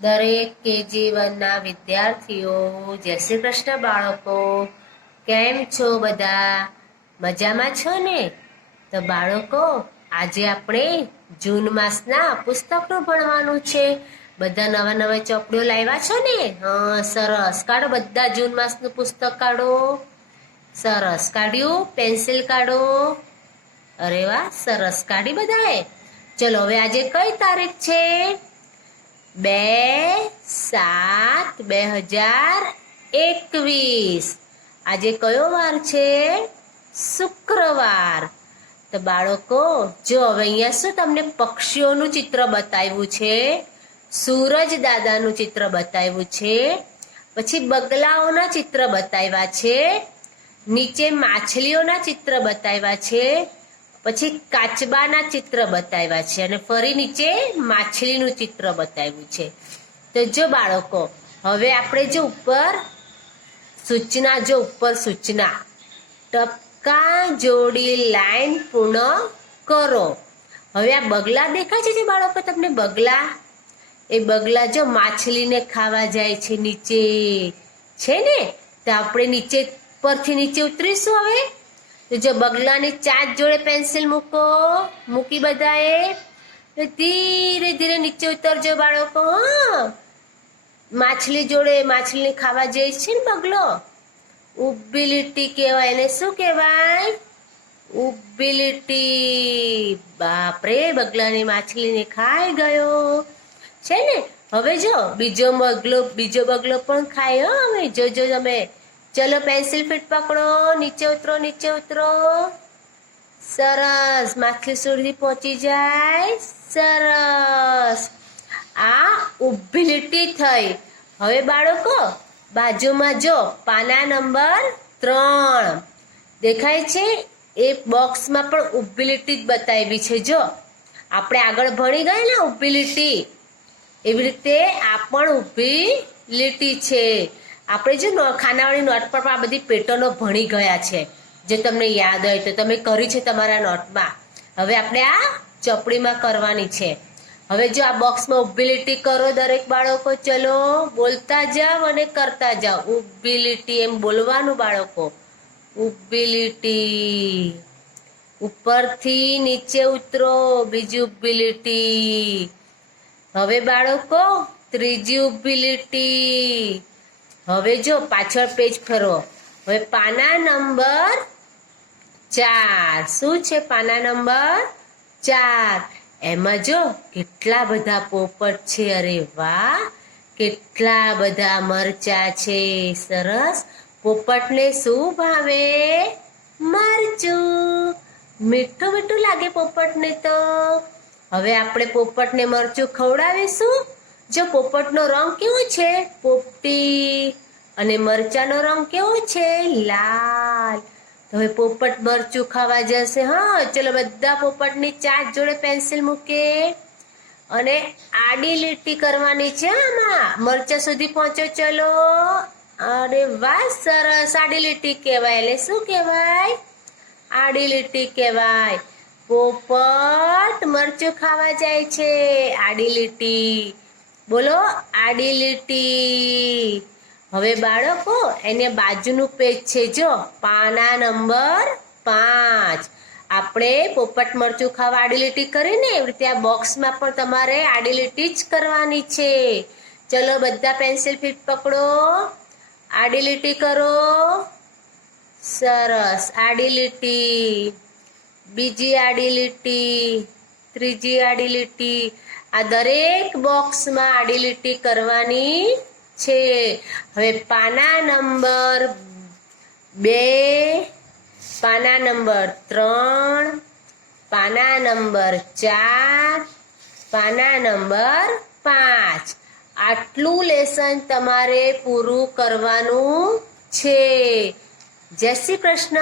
દરેક KG1ના વિદ્યાર્થીઓ જય શ્રી કૃષ્ણ બાળકો, કેમ છો બધા? મજામાં છો ને? તો બાળકો, આજે આપણે જૂન માસના પુસ્તકનું ભણવાનું છે. બધા નવા નવા ચોપડીઓ લાવ્યા છો ને? હા, સરસ. કાઢો બધા જૂન માસનું પુસ્તક કાઢો. સરસ કાઢ્યું? પેન્સિલ કાઢો. અરે વાહ, સરસ કાઢી બધાએ. ચલો, હવે આજે કઈ તારીખ છે? 2/7/2021. આજે કયો વાર છે? શુક્રવાર. તો બાળકો, જો હવે અહીંયા શું તમને પક્ષીઓનું ચિત્ર બતાવ્યું છે, સૂરજ દાદાનું ચિત્ર બતાવ્યું છે, પછી બગલાઓના ચિત્ર બતાવ્યા છે, નીચે માછલીઓના ચિત્ર બતાવ્યા છે, પછી કાચબાના ચિત્ર બતાવ્યા છે અને ફરી નીચે માછલીનું ચિત્ર બતાવ્યું છે. તો જો બાળકો, હવે આપણે જો ઉપર સૂચના ટપકા જોડી લાઈન પૂર્ણ કરો. હવે આ બગલા દેખાય છે જે બાળકો તમને? બગલા, એ બગલા જો માછલીને ખાવા જાય છે નીચે, છે ને? તો આપણે નીચે પરથી નીચે ઉતરીશું. હવે તો જો બગલાની ચાંચ જોડે પેન્સિલ મૂકી બધાએ. ધીરે ધીરે નીચે ઉતરજો બાળકો. હા, માછલી જોડે માછલીને ખાવા જાય છે ને બગલો. ઊભી લીટી કહેવાય. એને શું કહેવાય? ઊભી લીટી. બાપરે, બગલાની માછલીને ખાઈ ગયો છે ને. હવે જો બીજો બગલો પણ ખાય. હવે જોજો તમે. ચલો, પેન્સિલ ફીટ પકડો. નીચે ઉતરો. સરસ. માછલી સુધી પહોંચી જાય. સરસ. આ ઊભી લીટી થઈ. હવે બાળકો, બાજુમાં જો પાના નંબર 3 દેખાય છે. એ બોક્સમાં પણ ઊભી લીટી જ બતાવી છે. જો આપણે આગળ ભણી ગયા ને ઊભી લીટી, એવી રીતે આ પણ ઊભી લીટી છે. આપણે જો ખાનાવાળી નોટ પર આ બધી પેટર્નો ભણી ગયા છે. જો તમને યાદ હોય તો તમે કરી છે તમારા નોટમાં. હવે આપણે આ ચોપડીમાં કરવાની છે. હવે જો આ બોક્સમાં ઊભી લીટી કરો દરેક બાળકો. ચલો, બોલતા જાવ અને કરતા જાવ. ઊભી લીટી એમ બોલવાનું બાળકો. ઊભી લીટી. ઉપરથી નીચે ઉતરો. બીજી ઊભી લીટી. હવે બાળકો, ત્રીજી ઊભી લીટી. હવે જો પાછળ પેજ ફરો. હવે પાના નંબર 4. શું છે પાના નંબર 4? એમાં જો કેટલા બધા પોપટ છે. અરે વાહ, કેટલા બધા મરચા છે. સરસ. પોપટને શું ભાવે? મરચું. મીઠું મીઠું લાગે પોપટને તો. હવે આપણે પોપટને મરચું ખવડાવીશું. જો પોપટનો રંગ કેવો છે? પોપટી. અને મરચાનો રંગ કેવો છે? લાલ. હવે પોપટ મરચું ખાવા જશે. હા, ચલો બધા પોપટની ચાંચ જોડે પેન્સિલ મૂકે અને આડી લીટી કરવાની છે. આમાં મરચા સુધી પહોંચો. ચલો. અરે વાહ, સરસ. આડી લીટી કહેવાય. એટલે શું કહેવાય? આડી લીટી કહેવાય. પોપટ મરચું ખાવા જાય છે. આડી લીટી. બોલો, આડી લીટી. હવે બાળકો, એને બાજુનું પેજ છે. જો પાના નંબર 5. આપણે પોપટ મરચું ખાવા આડી લીટી કરીને એવી રીતે આ બોક્સમાં પણ તમારે આડી લીટી જ કરવાની છે. ચલો, બધા પેન્સિલ ફીટ પકડો. આડી લીટી કરો. સરસ. આડી લીટી. બીજી આડી લીટી. ત્રીજી આડી લીટી. આ દરેક બોક્સમાં આડી લીટી કરવાની છે. હવે પાના નંબર 2, પાના નંબર 3, પાના નંબર 4, પાના નંબર 5. આટલું લેસન તમારે પૂરું કરવાનું છે. જય શ્રી કૃષ્ણ.